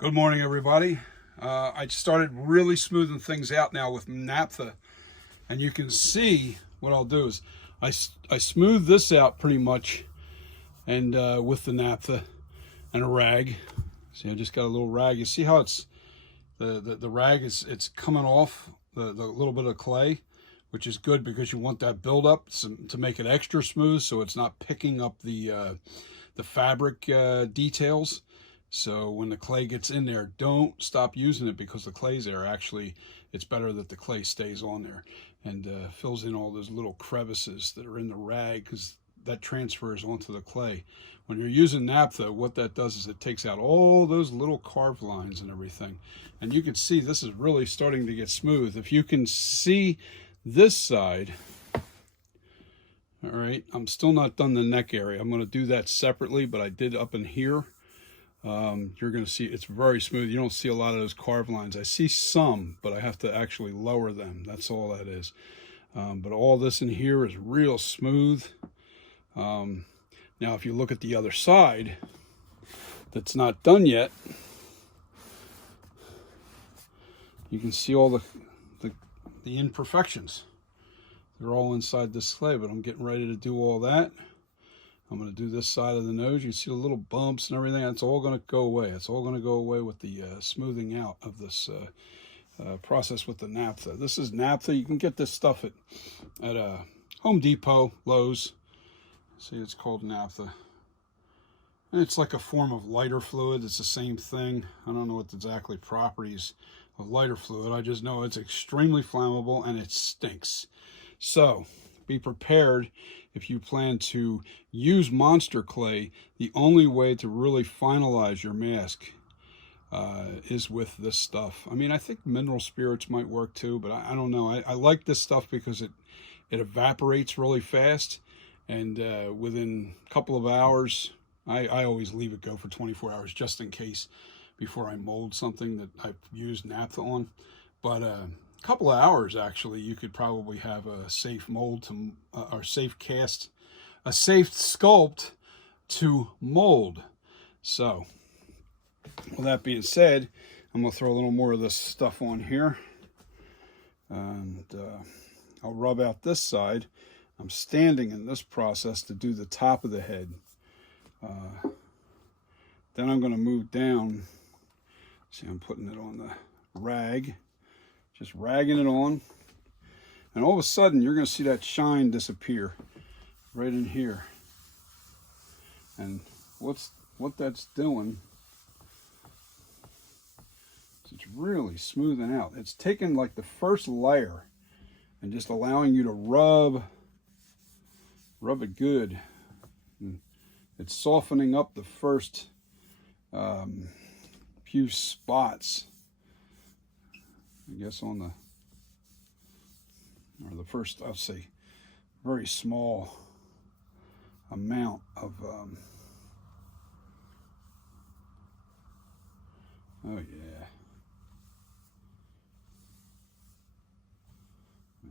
Good morning, everybody. I started really smoothing things out now with naphtha, and you can see what I'll do is I smooth this out pretty much, and with the naphtha and a rag. See, I just got a little rag. You see how it's the rag is it's coming off the little bit of clay, which is good because you want that buildup to make it extra smooth, so it's not picking up the fabric details. So when the clay gets in there, don't stop using it because the clay's there. Actually, it's better that the clay stays on there and fills in all those little crevices that are in the rag, because that transfers onto the clay. When you're using naphtha, what that does is it takes out all those little carved lines and everything. And you can see this is really starting to get smooth. If you can see this side, all right, I'm still not done the neck area. I'm going to do that separately, but I did up in here. You're going to see it's very smooth. You don't see a lot of those carved lines. I see some, but I have to actually lower them. That's all that is. But all this in here is real smooth. Now, if you look at the other side, that's not done yet, you can see all the imperfections. They're all inside this clay, but I'm getting ready to do all that. I'm going to do this side of the nose. You see the little bumps and everything. That's all going to go away. It's all going to go away with the smoothing out of this process with the naphtha. This is naphtha. You can get this stuff at Home Depot, Lowe's. See, it's called naphtha. And it's like a form of lighter fluid. It's the same thing. I don't know what the exactly properties of lighter fluid. I just know it's extremely flammable and it stinks. So be prepared if you plan to use monster clay. The only way to really finalize your mask is with this stuff. I mean, I think mineral spirits might work too, but I don't know. I like this stuff because it evaporates really fast, and within a couple of hours, I always leave it go for 24 hours just in case before I mold something that I've used naphtha on. But couple of hours, actually, you could probably have a safe mold to or safe cast, a safe sculpt to mold. So with that being said, I'm gonna throw a little more of this stuff on here, and I'll rub out this side. I'm standing in this process to do the top of the head. Then I'm going to move down. See, I'm putting it on the rag, just ragging it on, and all of a sudden you're going to see that shine disappear right in here. And what that's doing is it's really smoothing out. It's taking like the first layer and just allowing you to rub it good. And it's softening up the first few spots, I guess, on the first, I'll say, very small amount of oh yeah.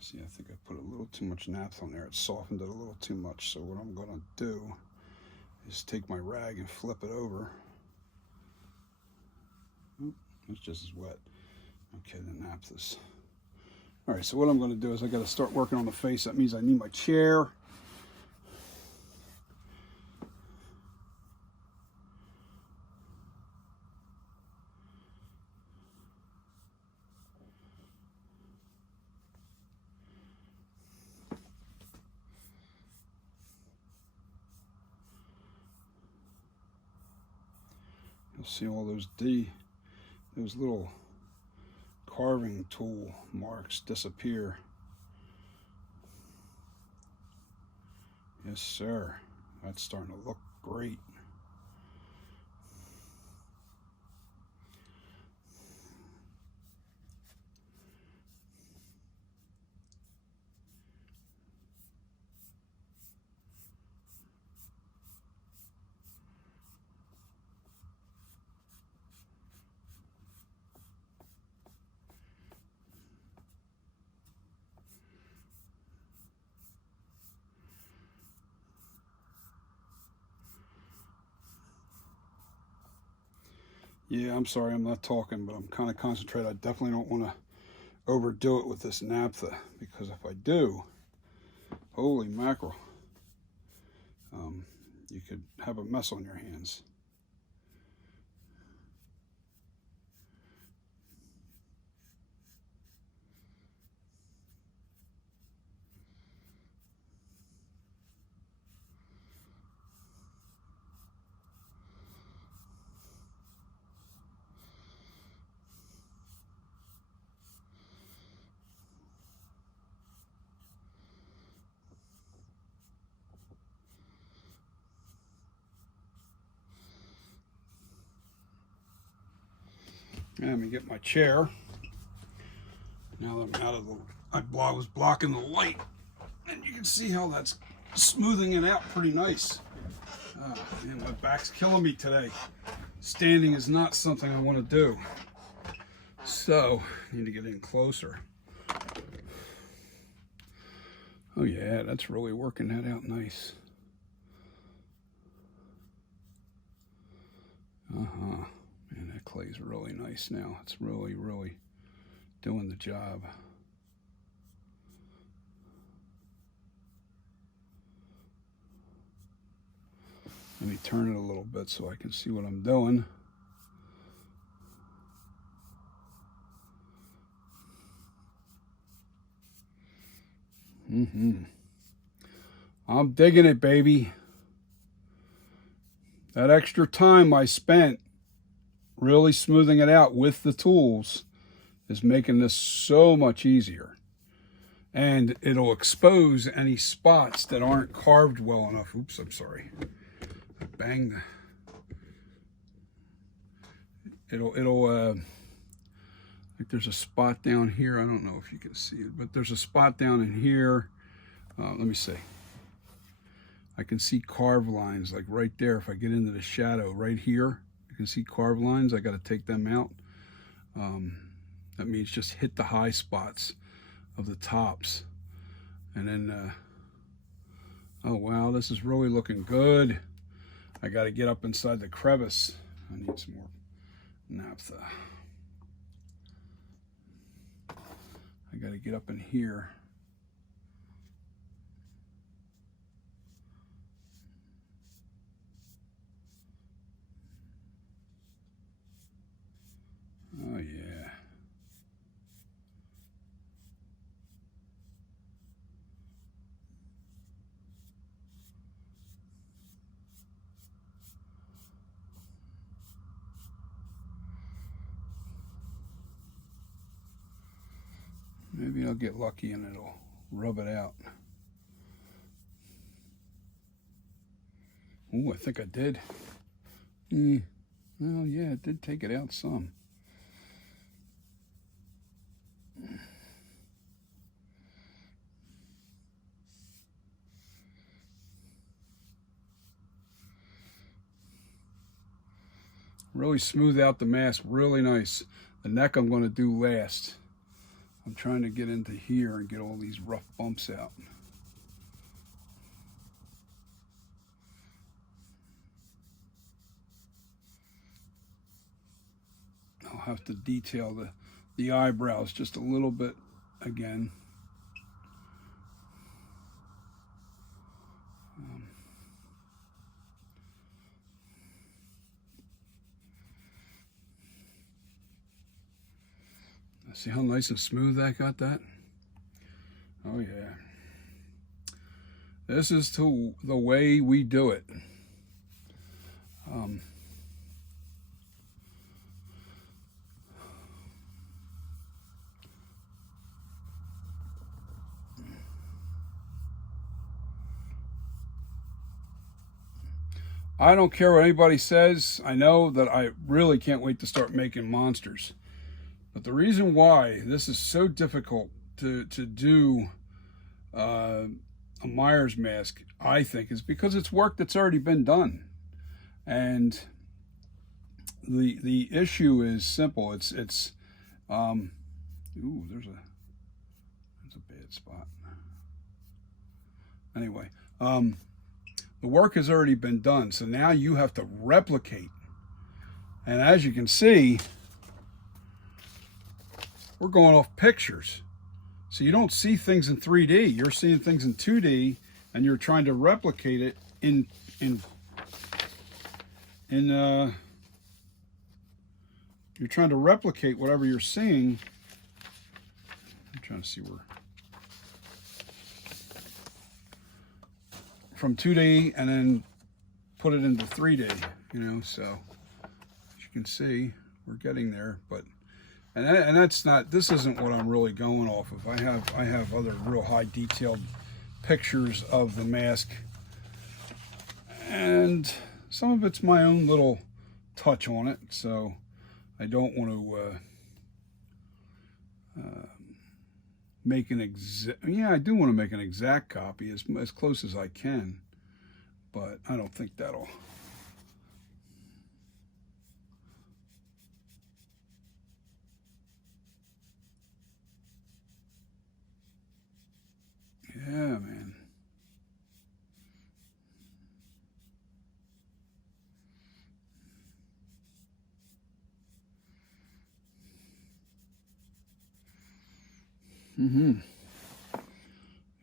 See, I think I put a little too much naphtha on there. It softened it a little too much. So what I'm going to do is take my rag and flip it over. Oop, it's just as wet. Okay, the naphthas. All right, so what I'm going to do is I got to start working on the face. That means I need my chair. You'll see all those little carving tool marks disappear. Yes, sir. That's starting to look great. Yeah, I'm sorry, I'm not talking, but I'm kind of concentrated. I definitely don't want to overdo it with this naphtha, because if I do, holy mackerel, you could have a mess on your hands. Let me get my chair. Now that I'm out of the, I was blocking the light, and you can see how that's smoothing it out pretty nice. Man, my back's killing me today. Standing is not something I want to do. So, I need to get in closer. Oh yeah, that's really working that out nice. Man, that clay's really nice now. It's really, really doing the job. Let me turn it a little bit so I can see what I'm doing. I'm digging it, baby. That extra time I spent really smoothing it out with the tools is making this so much easier. And it'll expose any spots that aren't carved well enough. Oops, I'm sorry. I banged. It'll like there's a spot down here. I don't know if you can see it, but there's a spot down in here. Let me see. I can see carved lines like right there. If I get into the shadow right here, you can see carved lines. I got to take them out. That means just hit the high spots of the tops. And then, oh wow, this is really looking good. I got to get up inside the crevice. I need some more naphtha. I got to get up in here. Oh yeah. Maybe I'll get lucky and it'll rub it out. Oh, I think I did. Well, yeah, it did take it out some. Really smooth out the mask, really nice. The neck I'm going to do last. I'm trying to get into here and get all these rough bumps out. I'll have to detail the eyebrows just a little bit again. See how nice and smooth that got that? Oh yeah. This is the way we do it. I don't care what anybody says. I know that I really can't wait to start making monsters. But the reason why this is so difficult to do a Myers mask, I think, is because it's work that's already been done. And the issue is simple. Ooh, there's a bad spot. Anyway, the work has already been done, so now you have to replicate And as you can see, we're going off pictures. So you don't see things in 3D. You're seeing things in 2D, and you're trying to replicate it in you're trying to replicate whatever you're seeing. I'm trying to see where. From 2D and then put it into 3D, you know, so as you can see, we're getting there, but and that's not, this isn't what I'm really going off of. I have other real high detailed pictures of the mask, and some of it's my own little touch on it, so I don't want to make an exact, yeah, I do want to make an exact copy as close as I can, but I don't think that'll. Yeah, man.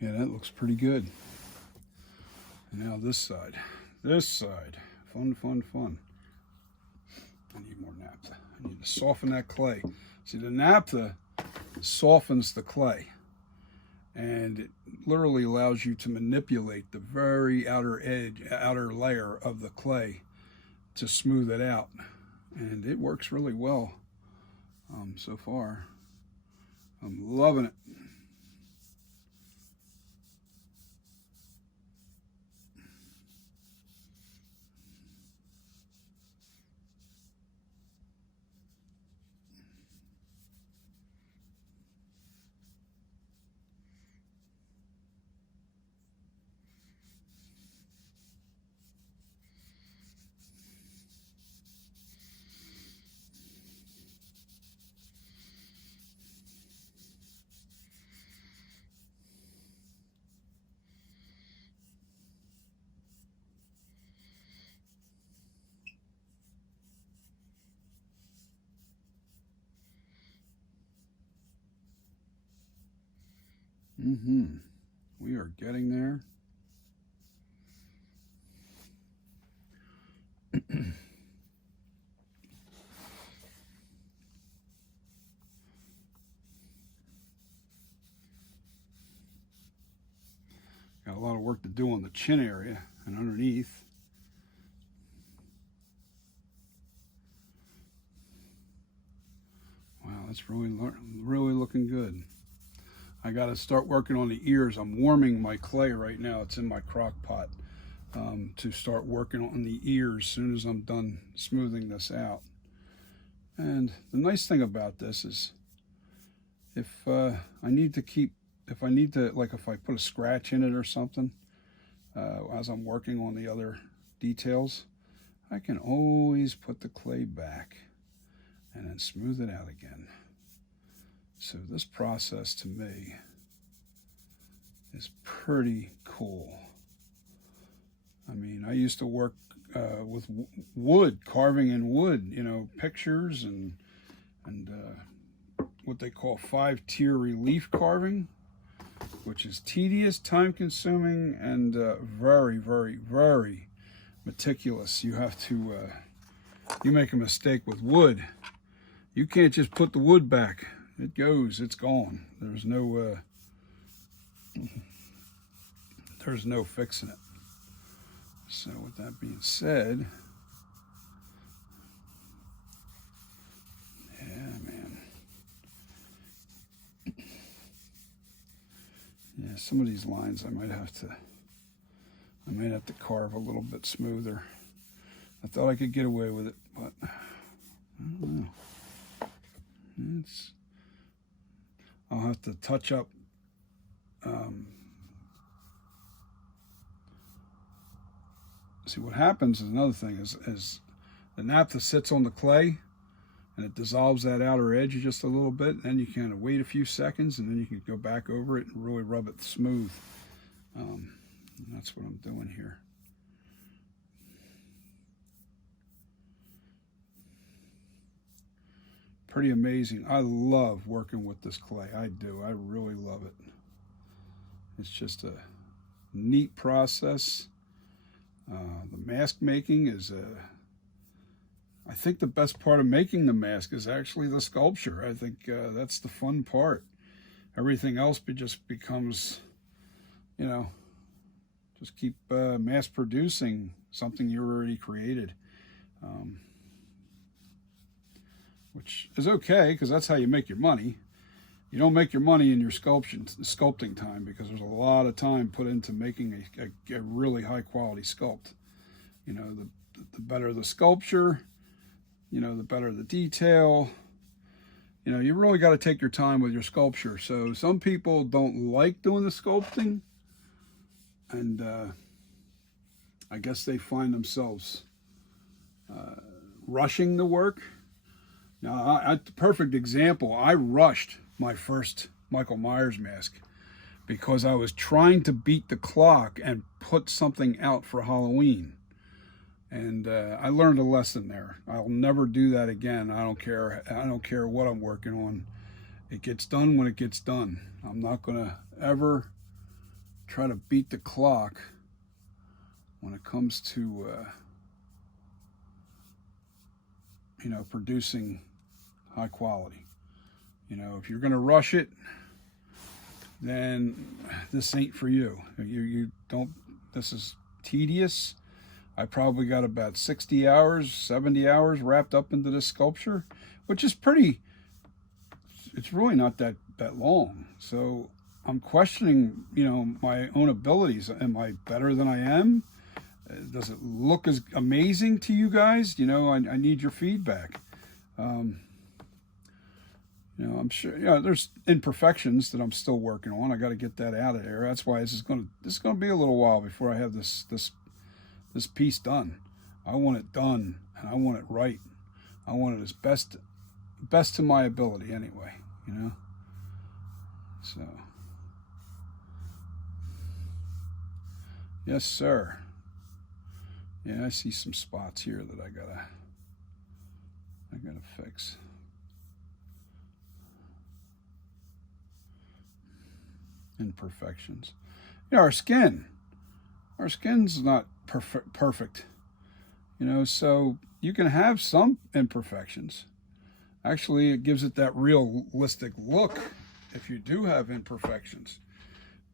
Yeah, that looks pretty good. And now this side. Fun, fun, fun. I need more naphtha. I need to soften that clay. See, the naphtha softens the clay, and it literally allows you to manipulate the very outer layer of the clay to smooth it out. And it works really well so far. I'm loving it. We are getting there. Got a lot of work to do on the chin area and underneath. Wow, that's really looking good. I got to start working on the ears. I'm warming my clay right now. It's in my crock pot to start working on the ears as soon as I'm done smoothing this out. And the nice thing about this is if I need to, like if I put a scratch in it or something, as I'm working on the other details, I can always put the clay back and then smooth it out again. So this process to me is pretty cool. I mean, I used to work with wood, carving in wood, you know, pictures and what they call 5-tier relief carving, which is tedious, time-consuming, and very, very, very meticulous. You have to, you make a mistake with wood, you can't just put the wood back. It goes, it's gone. There's no fixing it. So with that being said, yeah, man. Yeah, some of these lines I might have to carve a little bit smoother. I thought I could get away with it, but I don't know. I'll have to touch up see what happens is another thing is the naphtha sits on the clay and it dissolves that outer edge just a little bit, then you kind of wait a few seconds and then you can go back over it and really rub it smooth. And that's what I'm doing here. pretty amazing. I love working with this clay. I do. I really love it. It's just a neat process. The mask making is I think the best part of making the mask is actually the sculpture. I think that's the fun part. Everything else just becomes, you know, just keep mass producing something you already created. Which is okay, because that's how you make your money. You don't make your money in your sculpting time, because there's a lot of time put into making a really high quality sculpt. You know, the better the sculpture, you know, the better the detail. You know, you really got to take your time with your sculpture. So some people don't like doing the sculpting, and I guess they find themselves rushing the work. Now, perfect example, I rushed my first Michael Myers mask because I was trying to beat the clock and put something out for Halloween. And I learned a lesson there. I'll never do that again. I don't care what I'm working on. It gets done when it gets done. I'm not gonna ever try to beat the clock when it comes to you know, producing high quality. You know, if you're going to rush it, then this ain't for you. You don't, this is tedious. I probably got about 60 hours, 70 hours wrapped up into this sculpture, which is pretty, it's really not that long. So I'm questioning, you know, my own abilities. Am I better than I am? Does it look as amazing to you guys? You know, I need your feedback. You know, I'm sure, you know, there's imperfections that I'm still working on. I got to get that out of there. That's why this is going to be a little while before I have this piece done. I want it done, and I want it right. I want it as best to my ability anyway, you know. So, yes, sir. Yeah, I see some spots here that I gotta fix. Imperfections. You know, our skin's not perfect. You know, so you can have some imperfections. Actually, it gives it that realistic look if you do have imperfections,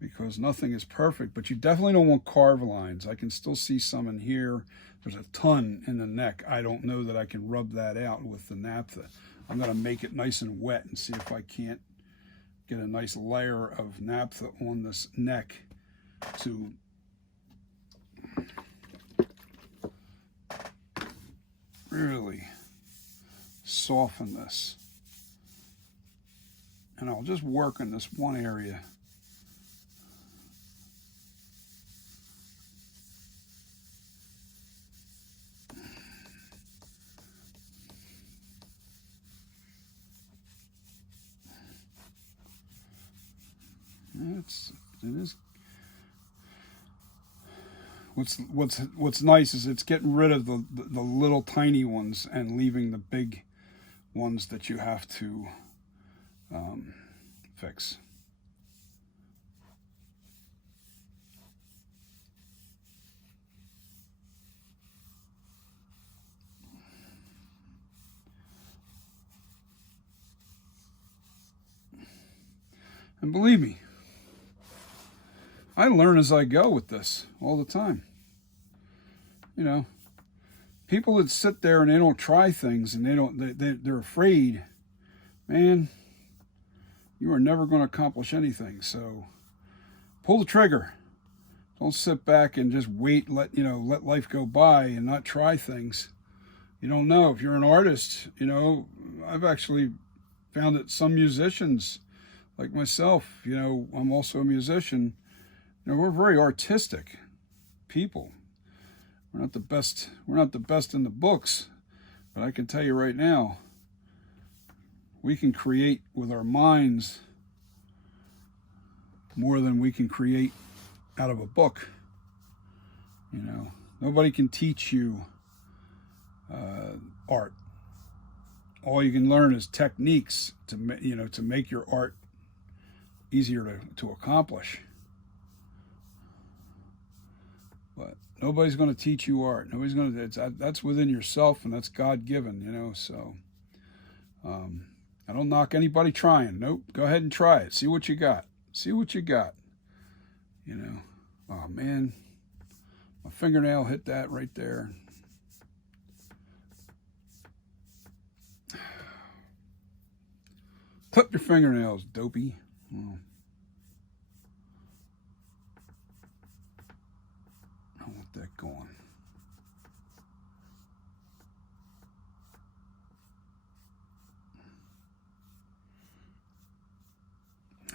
because nothing is perfect. But you definitely don't want carve lines. I can still see some in here. There's a ton in the neck. I don't know that I can rub that out with the naphtha. I'm going to make it nice and wet and see if I can't get a nice layer of naphtha on this neck to really soften this. And I'll just work in this one area. It is. What's nice is it's getting rid of the little tiny ones and leaving the big ones that you have to fix. And believe me, I learn as I go with this all the time. You know, people that sit there and they don't try things and they're afraid, man, you are never going to accomplish anything. So pull the trigger. Don't sit back and just wait, let life go by and not try things. You don't know. If you're an artist, you know, I've actually found that some musicians like myself, you know, I'm also a musician. You know, we're very artistic people. We're not the best in the books, but I can tell you right now, we can create with our minds more than we can create out of a book. You know, nobody can teach you art all you can learn is techniques to to make your art easier to accomplish. But nobody's going to teach you art. Nobody's going to. That's within yourself, and that's God-given. So I don't knock anybody trying. Nope. Go ahead and try it. See what you got. See what you got. Oh man, my fingernail hit that right there. Clip your fingernails, dopey. Oh. I don't want that going.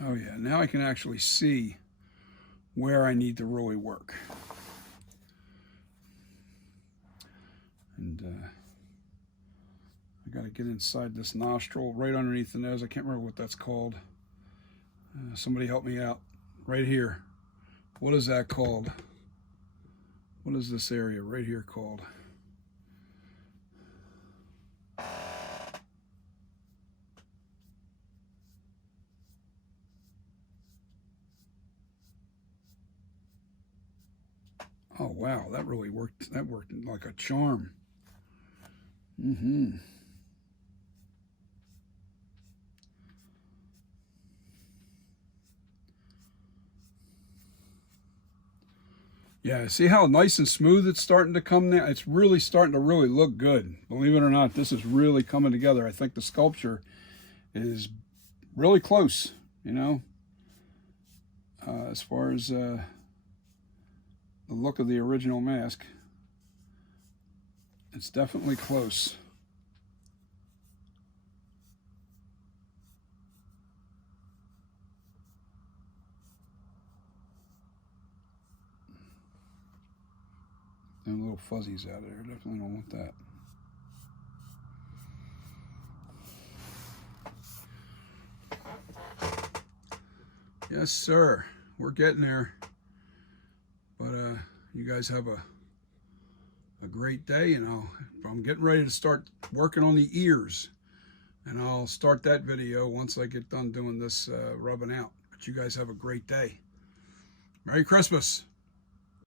Oh yeah, now I can actually see where I need to really work. And I got to get inside this nostril, right underneath the nose. I can't remember what that's called. Somebody help me out. Right here. What is that called? What is this area right here called? Oh wow, that really worked. That worked like a charm. Yeah, see how nice and smooth it's starting to come now? It's really starting to really look good. Believe it or not, this is really coming together. I think the sculpture is really close, as far as the look of the original mask. It's definitely close. Them little fuzzies out of there, definitely don't want that. Yes, sir. We're getting there. But you guys have a great day, and I'm getting ready to start working on the ears, and I'll start that video once I get done doing this rubbing out. But you guys have a great day. Merry Christmas.